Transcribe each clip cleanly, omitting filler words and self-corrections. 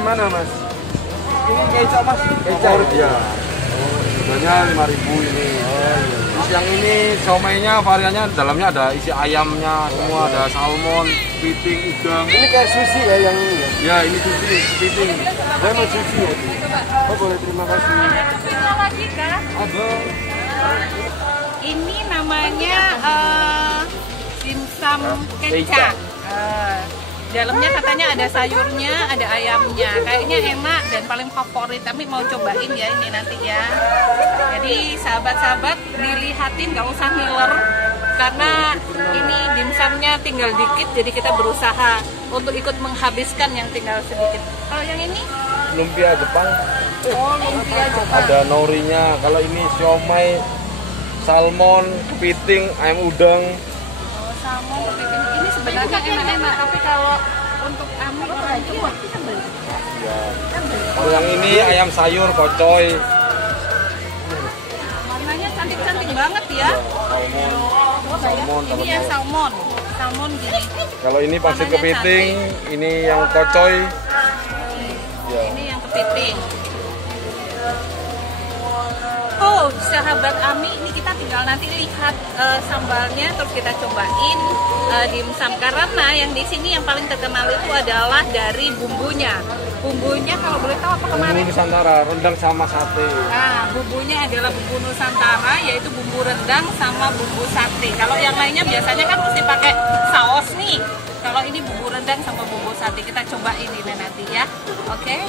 yang mana Mas? Ini kecap Mas. Kecap ya. Harganya 5.000 ini. Terus yang ini siomay-nya variannya dalamnya ada isi ayamnya, semua ada salmon, kepiting, udang. Ini kayak sushi ya yang ini ya? Ya ini sushi, kepiting. Saya mau sushi ya. Oh boleh, terima kasih. Ada lagi kah? Ada. Ini namanya dimsum kecap. Dalamnya katanya ada sayurnya, ada ayamnya. Kayaknya enak dan paling favorit. Tapi mau cobain ya ini nanti ya. Jadi sahabat-sahabat dilihatin, nggak usah ngiler. Karena ini dimsumnya tinggal dikit, jadi kita berusaha untuk ikut menghabiskan yang tinggal sedikit. Kalau yang ini? Lumpia Jepang. Oh, lumpia Jepang. Ada norinya. Kalau ini siomay, salmon, kepiting, ayam udang. Salmon, kepiting. Ini sebenarnya enak-enak, tapi kalau untuk Ami orang tua kita beli. Ya. Kalau yang ini ayam sayur kocoy. Warnanya cantik-cantik banget ya. Salmon. Ini yang salmon. Salmon gini. Kalau ini pasti Warnanya kepiting, ini yang kocoy. Ya. Ini yang kepiting. Oh, sahabat Ami, ini kita tinggal nanti lihat sambalnya, terus kita cobain dimsum. Karena yang di sini yang paling terkenal itu adalah dari bumbunya. Bumbunya kalau boleh tahu apa kemarin? Bumbu Nusantara, rendang sama sate. Nah, bumbunya adalah bumbu Nusantara, yaitu bumbu rendang sama bumbu sate. Kalau yang lainnya biasanya kan mesti pakai saus nih. Kalau ini bumbu rendang sama bumbu sate, kita cobain ini nanti ya. Oke?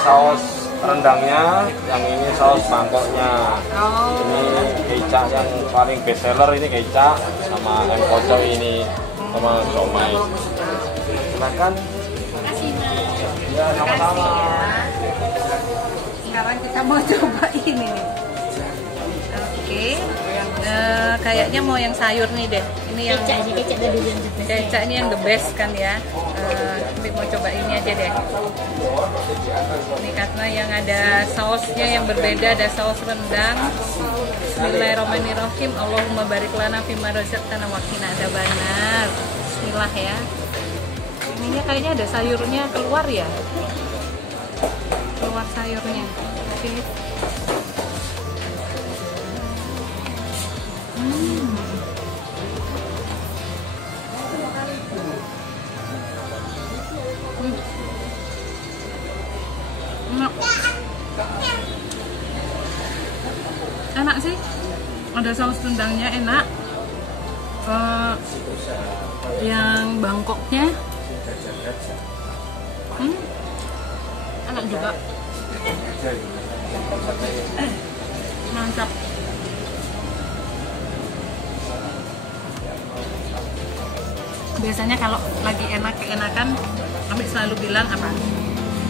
Saus rendangnya, yang ini saus mangkoknya. Ini kecap yang paling best seller, ini kecap sama ayam kocoy ini sama siomay. Silakan. Makasih, Mas. Ya, sama-sama. Sekarang kita mau coba ini nih. Oke. Kayaknya mau yang sayur nih deh. Ini yang kecap ini yang the best kan ya. Tapi mau coba ini aja deh. Ini karena yang ada sausnya yang berbeda, ada saus rendang. Bismillahirrahmanirrahim. Allahumma barik lana fima razaqtana wa qina adzabannar. Bismillah ya. Ininya kayaknya ada sayurnya keluar ya. Keluar sayurnya. Oke. Enak sih, ada saus rendangnya enak. Yang Bangkoknya enak juga, mantap. Biasanya kalau lagi enak-enakan, kami selalu bilang apa?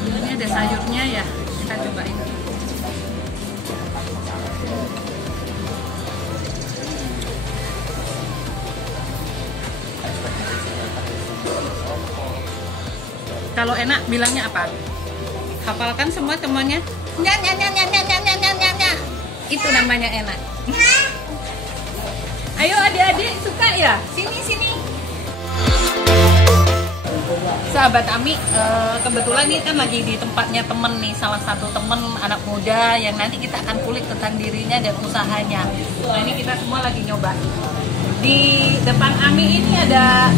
Ini ada sayurnya ya, kita cobain. Kalau enak bilangnya apa? Hafalkan semua temannya. Nya nya nya nya nya nya nya nya nya nya. Itu namanya enak. Ayo adik-adik suka ya? Sini sini. Sahabat Ami, kebetulan ini kan lagi di tempatnya temen nih, salah satu temen anak muda yang nanti kita akan kulik tentang dirinya dan usahanya. Nah ini kita semua lagi nyoba. Di depan Ami ini ada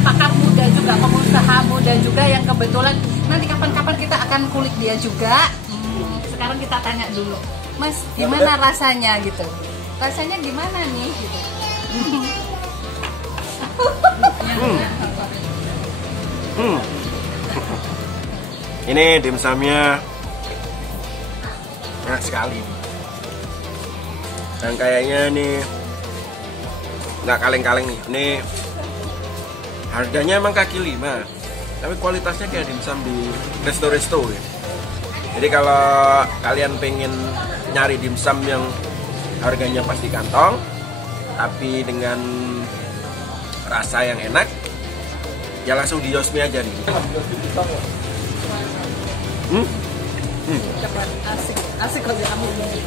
pakar muda juga, pengusaha muda juga yang kebetulan nanti kapan-kapan kita akan kulik dia juga. Sekarang kita tanya dulu, Mas, gimana rasanya gitu? Rasanya gimana nih? Gitu. Ini dimsumnya enak sekali. Dan kayaknya nih nggak kaleng-kaleng nih. Ini harganya emang kaki 5, tapi kualitasnya kayak dimsum di resto-resto ya. Jadi kalau kalian pengen nyari dimsum yang harganya pas di kantong, tapi dengan rasa yang enak, ya langsung di Yosmi aja nih. Asik kalau diambil.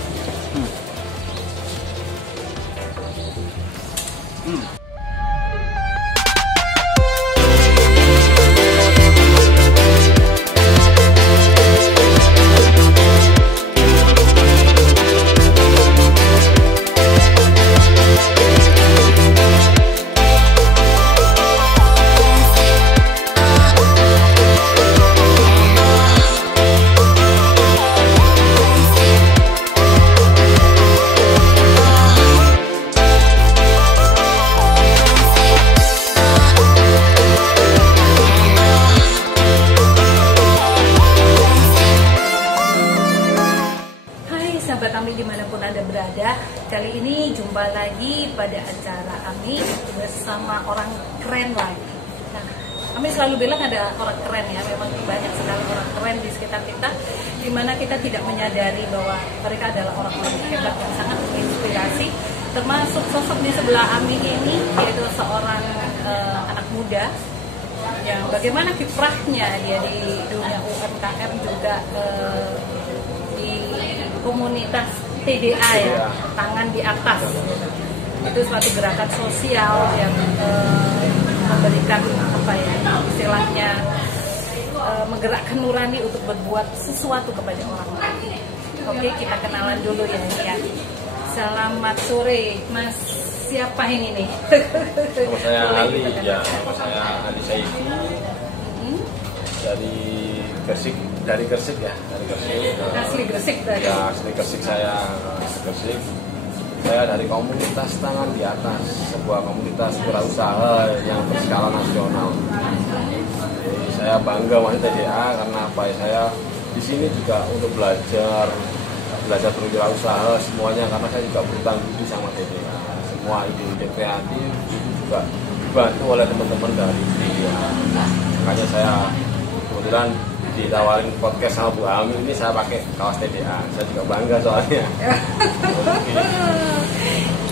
Sahabat Ami dimanapun Anda berada, kali ini jumpa lagi pada acara Ami bersama orang keren lagi. Nah, Ami selalu bilang ada orang keren ya, memang banyak sekali orang keren di sekitar kita, dimana kita tidak menyadari bahwa mereka adalah orang-orang hebat yang sangat menginspirasi. Termasuk sosok di sebelah Ami ini, yaitu seorang anak muda yang bagaimana kiprahnya dia di dunia UMKM juga di komunitas TDA ya, tangan di atas. Itu suatu gerakan sosial yang memberikan apa ya, istilahnya menggerakkan nurani untuk berbuat sesuatu kepada orang lain. Oke, kita kenalan dulu ya ini ya. Selamat sore, Mas. Siapa ini nih? Nama saya Ali, ya. Nama saya Ali Saifi. Dari Gresik ya, dari Gresik. Asli Gresik tadi. Ya, asli Gresik saya Gresik. Saya dari komunitas tangan di atas, sebuah komunitas wirausaha yang berskala nasional. Jadi saya bangga wanita TDA karena apa ya, saya di sini juga untuk belajar berwirausaha semuanya, karena saya juga berhutang budi sama TDA. Semua ide-ide kreatif itu juga dibantu oleh teman-teman dari TDA. Makanya saya kebetulan ditawarin podcast sama Bu Ami, ini saya pakai kaos TDA. Saya juga bangga soalnya.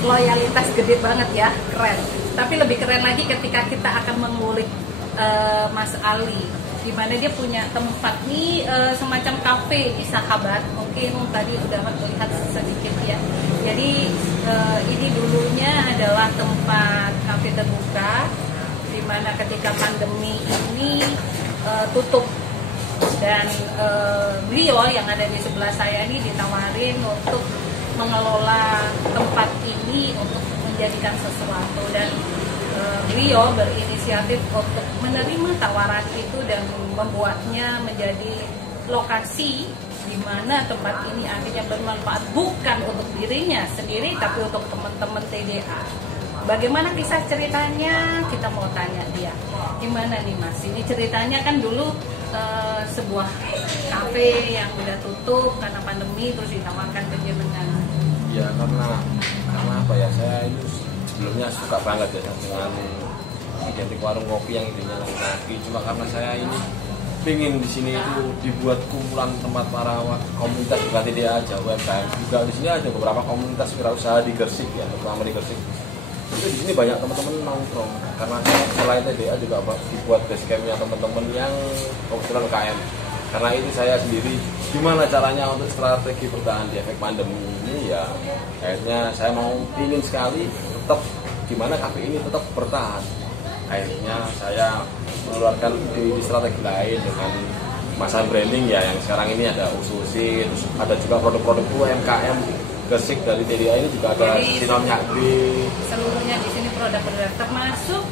Loyalitas gede banget ya, keren. Tapi lebih keren lagi ketika kita akan mengulik Mas Ali, di mana dia punya tempat nih semacam kafe di Sahabat. Mungkin tadi udah melihat sedikit ya. Jadi ini dulunya adalah tempat kafe terbuka, di mana ketika pandemi ini tutup. Dan beliau yang ada di sebelah saya ini ditawarin untuk mengelola tempat ini untuk menjadikan sesuatu, dan beliau berinisiatif untuk menerima tawaran itu dan membuatnya menjadi lokasi di mana tempat ini akhirnya bermanfaat bukan untuk dirinya sendiri tapi untuk teman-teman TDA. Bagaimana kisah ceritanya? Kita mau tanya dia. Gimana nih Mas? Ini ceritanya kan dulu sebuah kafe yang udah tutup karena pandemi, terus ditawarkan ke jenengan. Ya karena apa ya, saya itu sebelumnya suka banget ya dengan identik warung kopi yang idenya laki-laki. Cuma karena saya ini pengen di sini itu dibuat kumpulan tempat para komunitas, bukan TDA aja, UMKM juga. Di sini ada beberapa komunitas wirausaha di Gresik ya, terutama di Gresik. Itu di sini banyak teman-teman nongkrong, karena selain TDA juga dibuat base campnya teman-teman yang kebetulan UKM. Karena itu saya sendiri gimana caranya untuk strategi bertahan di efek pandemi ini, ya akhirnya saya mau ingin sekali tetap gimana kafe ini tetap bertahan. Akhirnya saya mengeluarkan ide strategi lain dengan masa branding ya, yang sekarang ini ada Ususi, terus ada juga produk-produk UMKM Gresik dari TDA ini juga ada Sinom Nyakbi. Seluruhnya di sini produk-produk, termasuk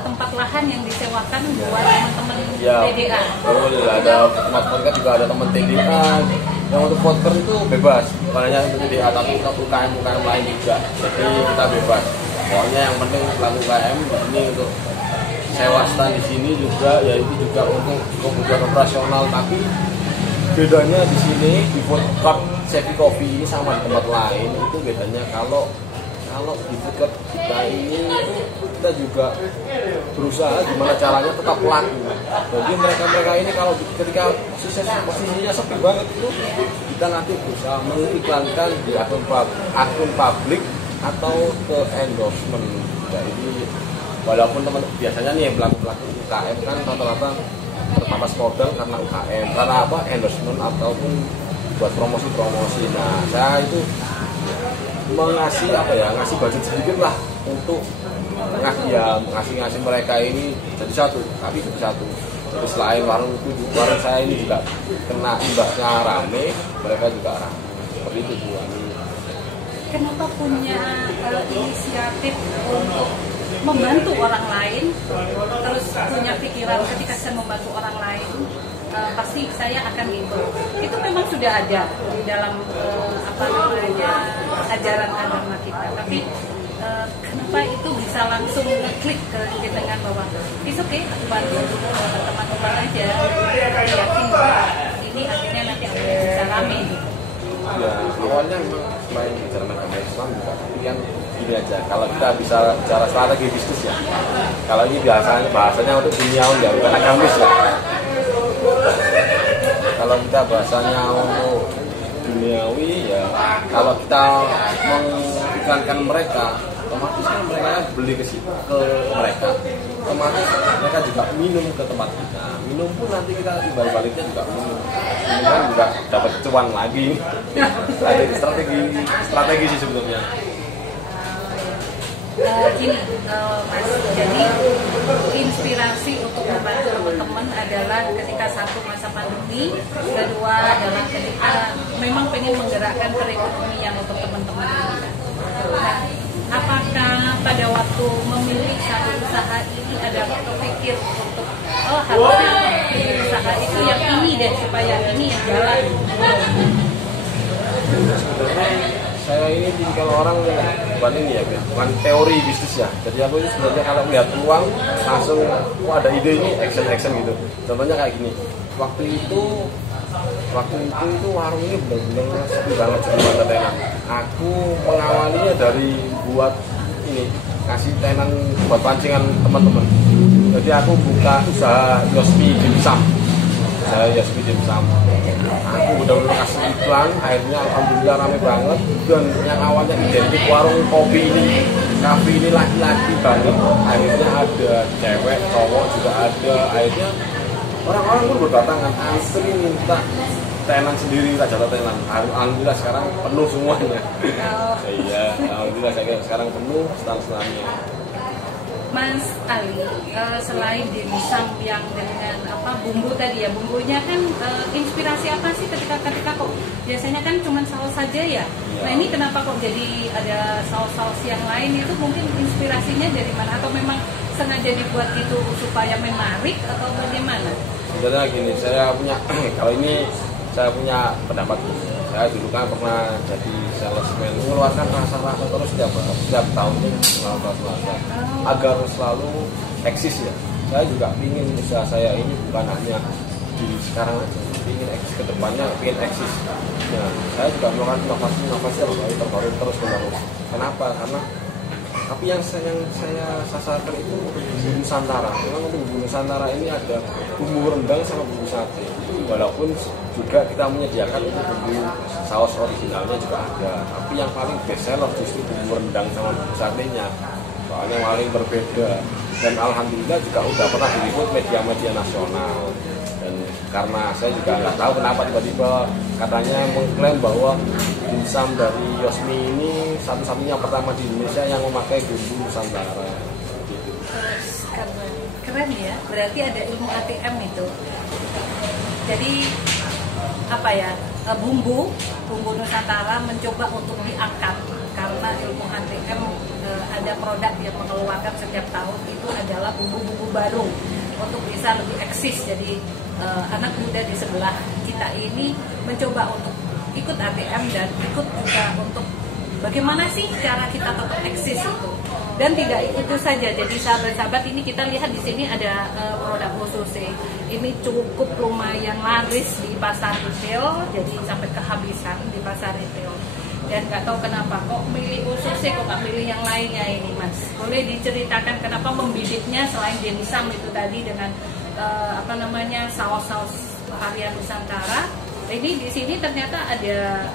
tempat lahan yang disewakan buat teman-teman ya, TDA. Betul, ada tempat podcast juga ada teman TDA. Yang untuk podcast itu bebas, bukan hanya untuk TDA tapi untuk UKM lain juga. Jadi kita bebas. Pokoknya yang penting pelaku UKM ini untuk sewa stand di sini juga, ya itu juga untuk kebutuhan operasional, tapi bedanya di sini di food court Sevi Coffee ini sama di tempat lain itu bedanya kalau di food court kita ini kita juga berusaha gimana caranya tetap laku. Jadi mereka ini kalau ketika posisinya sepi banget itu kita nanti berusaha mengiklankan di akun publik atau ke endorsement. Jadi walaupun teman biasanya nih pelaku UKM kan rata-rata pertama modal karena UKM, karena apa endorsement ataupun buat promosi. Nah saya itu ngasih budget sedikit lah untuk ngasih mereka ini jadi satu. Jadi selain warung saya ini juga kena imbasnya rame, mereka juga rame. Seperti itu Bu. Kenapa punya inisiatif untuk membantu orang lain, terus punya pikiran ketika saya membantu orang lain, pasti saya akan gitu. Itu memang sudah ada di dalam ajaran agama kita. Tapi kenapa itu bisa langsung ngeklik ke dengan bahwa it's okay, aku bantu teman-teman aja, yakin bahwa ini akhirnya nanti akan bisa rame gitu. Ya awalnya memang selain bicara agama Islam juga, tapi kan gini aja, kalau kita bisa bicara strategi bisnis ya, kalau ini bahasanya untuk duniawi ya, bukan agamis ya. Kalau kita bahasanya untuk duniawi ya, kalau kita mengiklankan mereka, otomatis kan mereka beli ke mereka, otomatis mereka juga minum ke tempat kita, minum pun nanti kita timbal baliknya juga minum kan juga dapat cuan lagi. Strategi sih sebetulnya. Gini Mas, jadi inspirasi untuk membantu teman-teman adalah ketika satu masa pandemi, kedua adalah ketika memang pengen menggerakkan perekonomian untuk teman-teman ini. Nah, apakah pada waktu memilih satu usaha ini ada pikir untuk harusnya usaha itu yang ini deh supaya ini yang jalan? Saya ini tipikal orang bukan ini ya, bukan teori bisnis ya. Jadi aku ini sebenarnya kalau melihat peluang langsung ada ide ini action gitu. Contohnya kayak gini. Waktu itu warung ini benar-benar sepi banget sebelum ada tenan. Aku mengawalinya dari buat ini kasih tenan buat pancingan teman-teman. Jadi aku buka usaha Yosmi Dimsum. Aku benar-benar kasih iklan, akhirnya alhamdulillah rame banget. Dan yang awalnya identik warung kopi ini, kafe ini laki-laki banget, akhirnya ada cewek, cowok juga ada. Akhirnya orang-orang pun berdatangan, antri minta tenan sendiri, minta jatah tenan. Alhamdulillah sekarang penuh semuanya. Iya, alhamdulillah sekarang penuh stand-standnya. Mas Ali, selain dimsum yang dengan bumbu tadi ya, bumbunya kan inspirasi apa sih ketika kok biasanya kan cuma saus saja ya? Nah ini kenapa kok jadi ada saus-saus yang lain, itu mungkin inspirasinya dari mana? Atau memang sengaja dibuat itu supaya menarik atau bagaimana? Sebenarnya gini, saya punya pendapat. Saya dulu kan pernah jadi salesman, mengeluarkan rasa-rasa terus setiap tahun mengeluarkan rasa agar selalu eksis ya. Saya juga ingin usaha saya ini bukan hanya di sekarang aja, ingin eksis ke depannya, ingin eksis. Nah, saya juga melakukan inovasi terbaru terus menerus. Kenapa? Karena tapi yang saya sasarkan itu bumbu Nusantara. Memang untuk bumbu Nusantara ini ada bumbu rendang sama bumbu sate. Walaupun juga kita menyediakan untuk bumbu saus originalnya juga ada. Tapi yang paling best seller justru bumbu rendang sama bumbu satenya. Soalnya paling berbeda. Dan alhamdulillah juga udah pernah diliput media-media nasional. Dan karena saya juga nggak tahu kenapa tiba-tiba katanya mengklaim bahwa dimsum dari Yosmi ini satu-satunya pertama di Indonesia yang memakai bumbu Nusantara. Keren ya, berarti ada ilmu ATM itu. Jadi bumbu Nusantara mencoba untuk diangkat karena ilmu ATM ada produk yang mengeluarkan setiap tahun itu adalah bumbu-bumbu baru untuk bisa lebih eksis. Jadi anak muda di sebelah kita ini mencoba untuk ikut ATM dan ikut juga untuk bagaimana sih cara kita tetap eksis itu. Dan tidak itu saja, jadi sahabat-sahabat ini kita lihat di sini ada produk Ususé. Ini cukup lumayan laris di pasar retail, jadi sampai kehabisan di pasar retail. Dan nggak tahu kenapa kok milih Ususé, kok nggak milih yang lainnya ini, Mas. Boleh diceritakan kenapa membibitnya selain dimsum itu tadi dengan saus-saus varian Nusantara. Ini di sini ternyata ada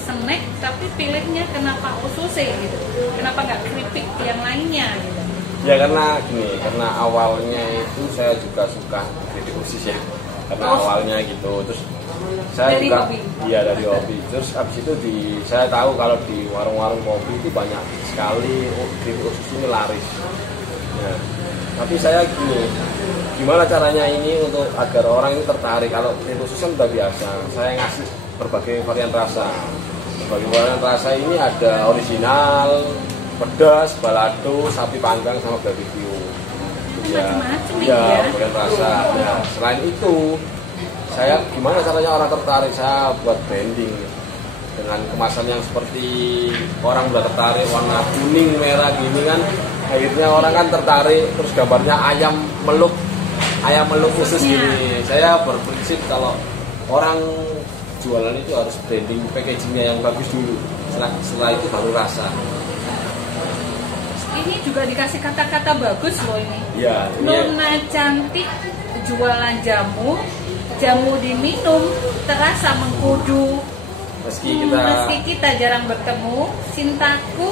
snack, tapi pilihnya kenapa Ususé gitu, kenapa nggak keripik yang lainnya gitu? Ya karena gini, karena awalnya itu saya juga suka keripik usus ya, karena awalnya gitu, terus saya dari juga hobi. Iya dari hobi, terus abis itu saya tahu kalau di warung-warung kopi itu banyak sekali keripik usus ini laris. Ya. Tapi saya gimana caranya ini untuk agar orang ini tertarik? Kalau keripik usus kan udah biasa, saya ngasih berbagai varian rasa. Berbagai varian rasa ini ada original, pedas, balado, sapi panggang sama barbecue. Macam-macam Ya, varian rasa. Nah, selain itu, saya gimana caranya orang tertarik? Saya buat branding dengan kemasan yang seperti orang udah tertarik warna kuning, merah gini kan. Akhirnya orang kan tertarik, terus gambarnya ayam meluk khusus gini. Saya berprinsip kalau orang jualan itu harus branding packagingnya yang bagus dulu, setelah itu baru rasa. Ini juga dikasih kata-kata bagus loh ini. Ya, Nona cantik jualan jamu diminum terasa mengkudu. Meski kita jarang bertemu, cintaku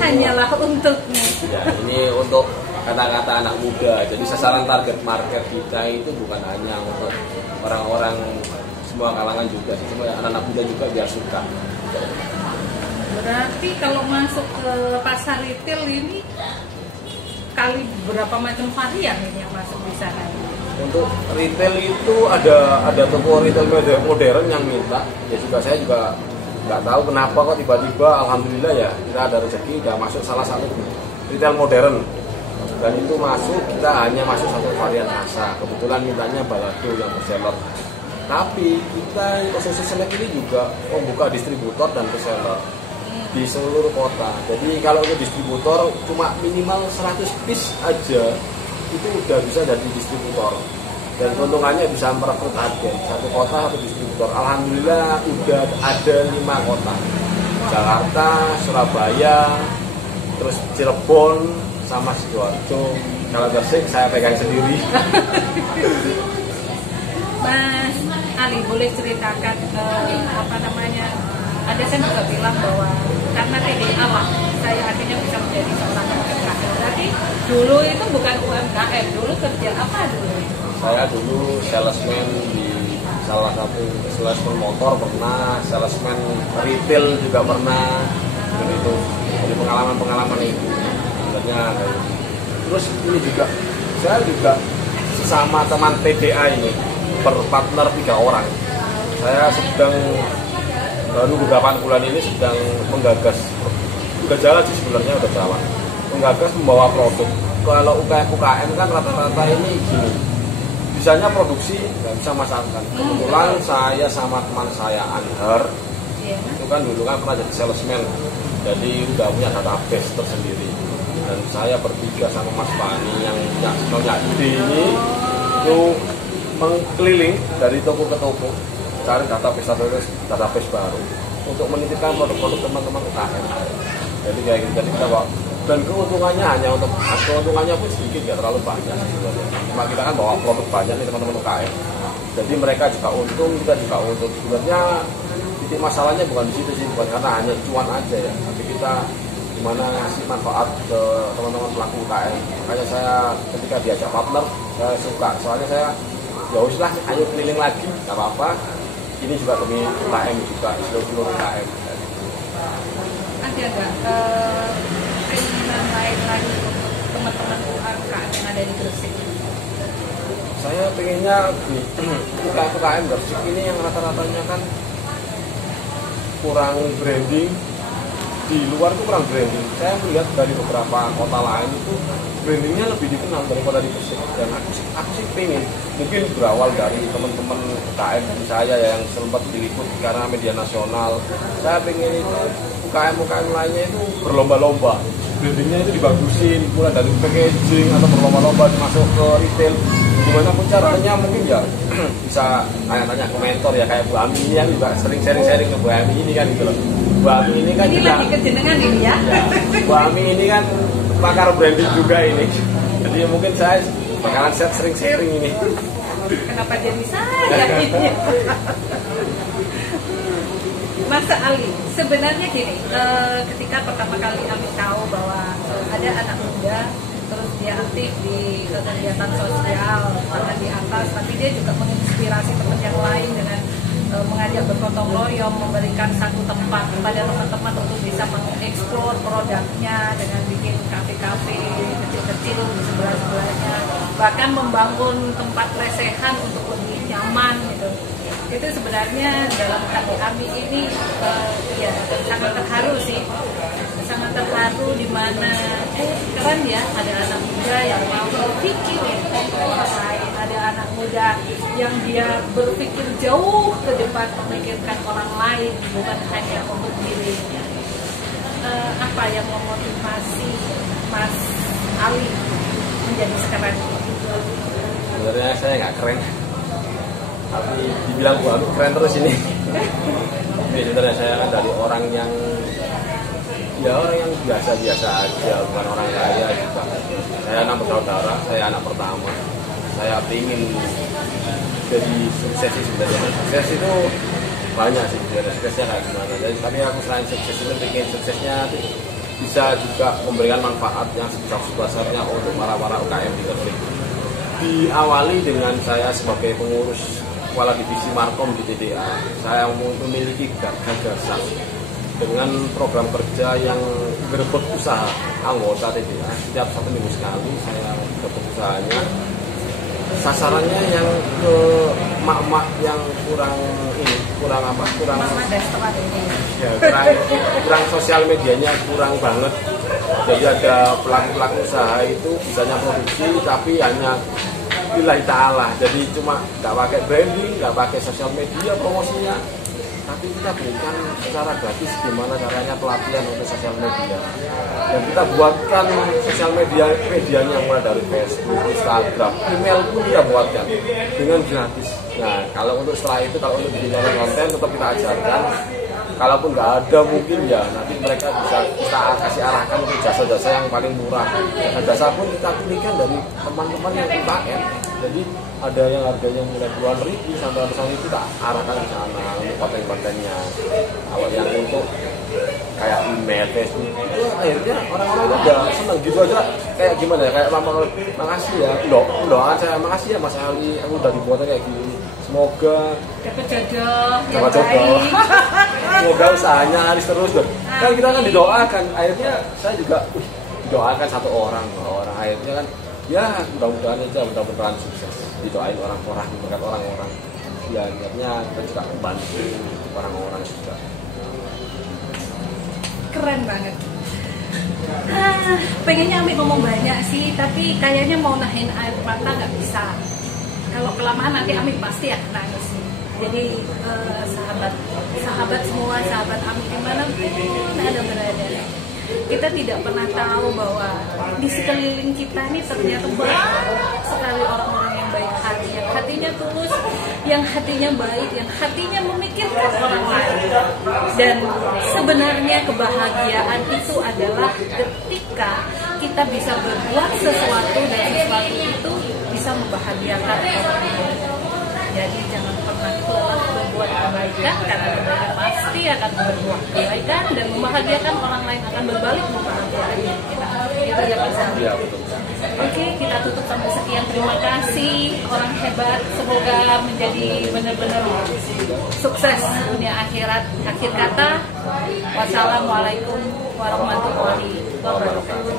hanyalah untukmu. Ya, ini untuk kata-kata anak muda. Jadi sasaran target market kita itu bukan hanya untuk orang-orang semua kalangan juga, cuma anak-anak muda juga biar suka. Berarti kalau masuk ke pasar retail ini kali berapa macam varian ini yang masuk di sana? Untuk retail itu ada toko retail modern yang minta. Ya juga saya juga nggak tahu kenapa kok tiba-tiba alhamdulillah ya kita ada rezeki udah masuk salah satu retail modern. Dan itu kita hanya masuk satu varian rasa. Kebetulan mintanya balado yang bestseller. Tapi kita Ususé Snack ini juga membuka distributor dan reseller di seluruh kota. Jadi kalau untuk distributor cuma minimal 100 piece aja itu udah bisa jadi distributor. Dan keuntungannya bisa merekrut agen satu kota satu distributor. Alhamdulillah udah ada 5 kota. Jakarta, Surabaya, terus Cirebon, sama Sidoarjo. Kalau Gresik saya pegang sendiri. Mas Ali, boleh ceritakan ada saya juga bilang bahwa karena TDA lah saya akhirnya bisa menjadi seorang UMKM. Berarti dulu itu bukan UMKM, dulu kerja apa dulu? Saya dulu salesman di salah satu salesman motor pernah, salesman retail juga pernah, dan itu jadi pengalaman itu sebenarnya. Terus ini juga saya juga sesama teman TDA ini berpartner 3 orang. Saya sedang baru beberapa bulan ini sedang menggagas, udah jalan sih sebenarnya udah jalan, menggagas membawa produk. Kalau UKM kan rata-rata ini gini, bisanya produksi nggak bisa masakkan. Kebetulan saya sama teman saya Anhar itu kan dulu kan pernah jadi salesman, jadi udah punya database tersendiri. Dan saya bertiga sama Mas Fani yang punya ide ini itu mengkeliling dari toko ke toko cari database baru untuk menitipkan produk-produk teman-teman UKM. Jadi kayak gitu, jadi kita bawa, dan keuntungannya pun sedikit, nggak terlalu banyak sebenarnya. Cuma kita kan bawa produk banyak nih teman-teman UKM, jadi mereka juga untung, kita juga untung. Sebenarnya titik masalahnya bukan di situ sih, bukan karena hanya cuan aja ya, tapi kita gimana ngasih manfaat ke teman-teman pelaku UKM. Makanya saya ketika diajak partner saya suka, soalnya saya ya uslah ayo keliling lagi, nggak apa-apa. Ini juga demi UKM juga, seluruh UKM. Ada nggak keinginan lain lagi untuk teman-teman UKM yang ada di Gresik? Saya pengennya di UKM Gresik ini yang rata-ratanya kan kurang branding, di luar itu kurang branding. Saya melihat dari beberapa kota lain itu brandingnya lebih dikenal daripada di Gresik. Dan aku sih pengen, mungkin berawal dari teman-teman UKM saya yang sempat diliput karena media nasional. Saya pengen itu UKM lainnya itu berlomba-lomba brandingnya itu dibagusin, mulai dari packaging atau berlomba-lomba masuk ke retail. Gimana pun caranya mungkin ya bisa tanya ke mentor ya, kayak Bu Ami ini yang juga sering sharing-sharing ke Bu Ami ini kan gitu loh. Bu Ami ini kan ini juga lagi kejenengan ini ya. Bu Ami ini kan pakar branding juga ini. Jadi mungkin saya bakalan sering sharing ini. Kenapa jadi saya ini? Mas Ali, sebenarnya gini, ketika pertama kali kami tahu bahwa ada anak muda, terus dia aktif di kegiatan sosial, tangan di atas, tapi dia juga menginspirasi teman yang lain dengan mengajak bergotong royong, memberikan satu tempat kepada teman-teman untuk bisa mengeksplor produknya dengan bikin kafe-kafe kecil-kecil di sebelah-sebelahnya, bahkan membangun tempat lesehan untuk lebih nyaman gitu. Itu sebenarnya dalam hati kami ini ya sangat terharu sih, sangat terharu di mana keren ya, ada anak muda yang mau berpikir orang lain, ada anak muda yang dia berpikir jauh ke depan, memikirkan orang lain bukan hanya untuk dirinya. Apa yang memotivasi Mas Ali menjadi sekarang ini? Sebenarnya saya nggak keren, tapi dibilang Bu Ami keren terus ini. Tapi sebenarnya saya kan dari orang yang biasa-biasa aja, bukan orang kaya juga. Saya anak bersaudara, saya anak pertama. Saya ingin jadi sukses sih sebenarnya. Sukses itu banyak sih, suksesnya kayak gimana. Tapi aku selain sukses itu ingin suksesnya bisa juga memberikan manfaat yang sebesar-besarnya untuk para UKM di Gresik. Diawali dengan saya sebagai pengurus kepala divisi Markom di TDA. Saya memiliki gagasan dengan program kerja yang berebut usaha anggota TDA. Setiap 1 minggu sekali saya berebut usahanya. Sasarannya yang ke mak-mak yang kurang sosial medianya kurang banget. Jadi ada pelaku usaha itu bisanya produksi tapi hanya lillahi ta'ala, jadi cuma nggak pakai branding, nggak pakai sosial media promosinya, tapi kita berikan secara gratis gimana caranya pelatihan untuk sosial media, dan kita buatkan sosial medianya mulai dari Facebook, Instagram, email pun kita buatkan dengan gratis. Nah kalau untuk setelah itu, kalau untuk bikin konten tetap kita ajarkan. Kalaupun nggak ada mungkin ya nanti mereka bisa kita kasih arahkan untuk jasa-jasa yang paling murah. Nah, jasa pun kita pilihkan dari teman-teman yang UKM. Jadi ada yang harganya mulai puluhan ribu sampai ratusan ribu, kita arahkan ke sana untuk konten-kontennya. Awal yang untuk kayak email, Facebook, itu akhirnya orang-orang itu udah seneng gitu aja. Kayak gimana ya, kayak makasih ya, doakan saya, makasih ya Mas Ali, aku udah dibuatnya kayak gini. Semoga dapat jodoh yang baik. Semoga usahanya laris terus dong. Kan kita kan didoakan. Akhirnya saya juga didoakan satu orang, dua orang. Akhirnya kan ya mudah-mudahan aja, mudah-mudahan sukses. Didoain orang-orang, berkat orang-orang. Ya akhirnya kita juga membantu orang-orang juga. Keren banget. Pengennya Ami ngomong banyak sih, tapi kayaknya mau nahan air mata nggak bisa. Kalau kelamaan nanti Ami pasti akan nangis. Jadi sahabat semua, sahabat Ami dimanapun ada berada, kita tidak pernah tahu bahwa di sekeliling kita ini ternyata banyak sekali orang-orang yang baik hati, yang hatinya tulus, yang hatinya baik, yang hatinya memikirkan orang lain. Dan sebenarnya kebahagiaan itu adalah ketika kita bisa berbuat sesuatu dan sesuatu itu bisa membahagiakan orang lain. Jadi jangan pernah lelah berbuat kebaikan, karena kebaikan pasti akan berbuat kebaikan dan membahagiakan orang lain, akan berbalik membahagiakan kita. Itu ya Pak Zali. Oke, kita tutup sampai sekian. Terima kasih orang hebat. Semoga menjadi benar-benar sukses dunia akhirat. Akhir kata, wassalamualaikum warahmatullahi wabarakatuh.